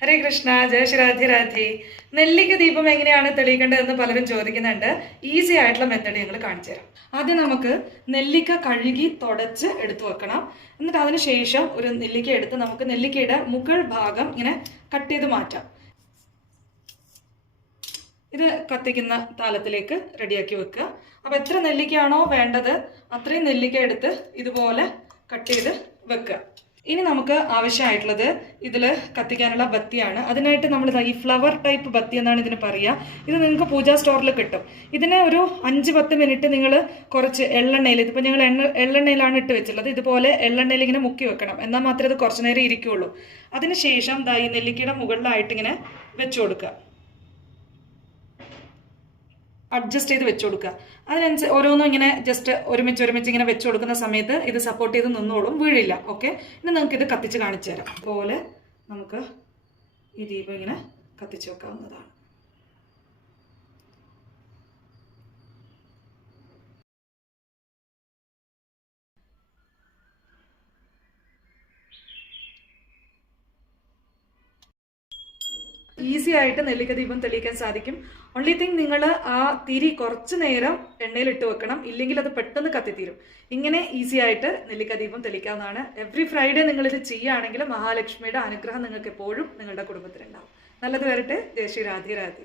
ഹരേ കൃഷ്ണ, ജയ ശ്രീ രാധേ രാധേ. നെല്ലിക്ക ദീപം എങ്ങനെയാണ് തെളിയിക്കേണ്ടതെന്ന് പലരും ചോദിക്കുന്നുണ്ട്. ഈസി ആയിട്ടുള്ള മെത്തേഡ് ഞങ്ങൾ കാണിച്ചു തരാം. ആദ്യം നമുക്ക് നെല്ലിക്ക കഴുകി തുടച്ച് എടുത്തു വെക്കണം. എന്നിട്ട് അതിന് ശേഷം ഒരു നെല്ലിക്ക എടുത്ത് നമുക്ക് നെല്ലിക്കയുടെ മുകൾ ഭാഗം ഇങ്ങനെ കട്ട് ചെയ്ത് മാറ്റാം. ഇത് കത്തിക്കുന്ന താലത്തിലേക്ക് റെഡിയാക്കി വെക്കുക. അപ്പോൾ എത്ര നെല്ലിക്കയാണോ വേണ്ടത് അത്രയും നെല്ലിക്ക എടുത്ത് ഇതുപോലെ കട്ട് ചെയ്ത് വെക്കുക. ഇനി നമുക്ക് ആവശ്യമായിട്ടുള്ളത് ഇതിൽ കത്തിക്കാനുള്ള ബത്തിയാണ്. അതിനായിട്ട് നമ്മൾ ഈ ഫ്ലവർ ടൈപ്പ് ബത്തി എന്നാണ് ഇതിന് പറയുക. ഇത് നിങ്ങൾക്ക് പൂജാ സ്റ്റോറിൽ കിട്ടും. ഇതിനെ ഒരു 5-10 മിനിറ്റ് നിങ്ങൾ കുറച്ച് എള്ളെണ്ണയിൽ, ഇതിപ്പോൾ ഞങ്ങൾ എള്ളെണ്ണയിലാണ് ഇട്ട് വെച്ചുള്ളത്, ഇതുപോലെ എള്ളെണ്ണയിൽ ഇങ്ങനെ മുക്കി വെക്കണം. എന്നാൽ മാത്രമേ ഇത് കുറച്ച് നേരം ഇരിക്കുകയുള്ളൂ. അതിനുശേഷം ഈ നെല്ലിക്കയുടെ മുകളിലായിട്ട് ഇങ്ങനെ വെച്ചു കൊടുക്കുക, അഡ്ജസ്റ്റ് ചെയ്ത് വെച്ചു കൊടുക്കുക. അതിനനുസരിച്ച് ഓരോന്നും ഇങ്ങനെ ജസ്റ്റ് ഒരുമിച്ച് ഇങ്ങനെ വെച്ചു കൊടുക്കുന്ന സമയത്ത് ഇത് സപ്പോർട്ട് ചെയ്ത് നിന്നോളും, വീഴില്ല. ഓക്കെ, ഇനി നിങ്ങൾക്ക് ഇത് കത്തിച്ച് കാണിച്ചു തരാം. അതുപോലെ നമുക്ക് ഈ ദീപം ഇങ്ങനെ കത്തിച്ച് വെക്കാവുന്നതാണ്. ഈസി ആയിട്ട് നെല്ലിക്ക ദീപം തെളിയിക്കാൻ സാധിക്കും. ഓൺലി തിങ് നിങ്ങൾ ആ തിരി കുറച്ച് നേരം എണ്ണയിലിട്ട് വെക്കണം, ഇല്ലെങ്കിൽ അത് പെട്ടെന്ന് കത്തിത്തീരും. ഇങ്ങനെ ഈസി ആയിട്ട് നെല്ലിക്ക ദീപം തെളിയിക്കാവുന്നതാണ്. എവറി ഫ്രൈഡേ നിങ്ങളിത് ചെയ്യുകയാണെങ്കിൽ മഹാലക്ഷ്മിയുടെ അനുഗ്രഹം നിങ്ങൾക്ക് എപ്പോഴും നിങ്ങളുടെ കുടുംബത്തിലുണ്ടാവും. നല്ലത് വരട്ടെ. ജയ ശ്രീ രാധേ രാധേ.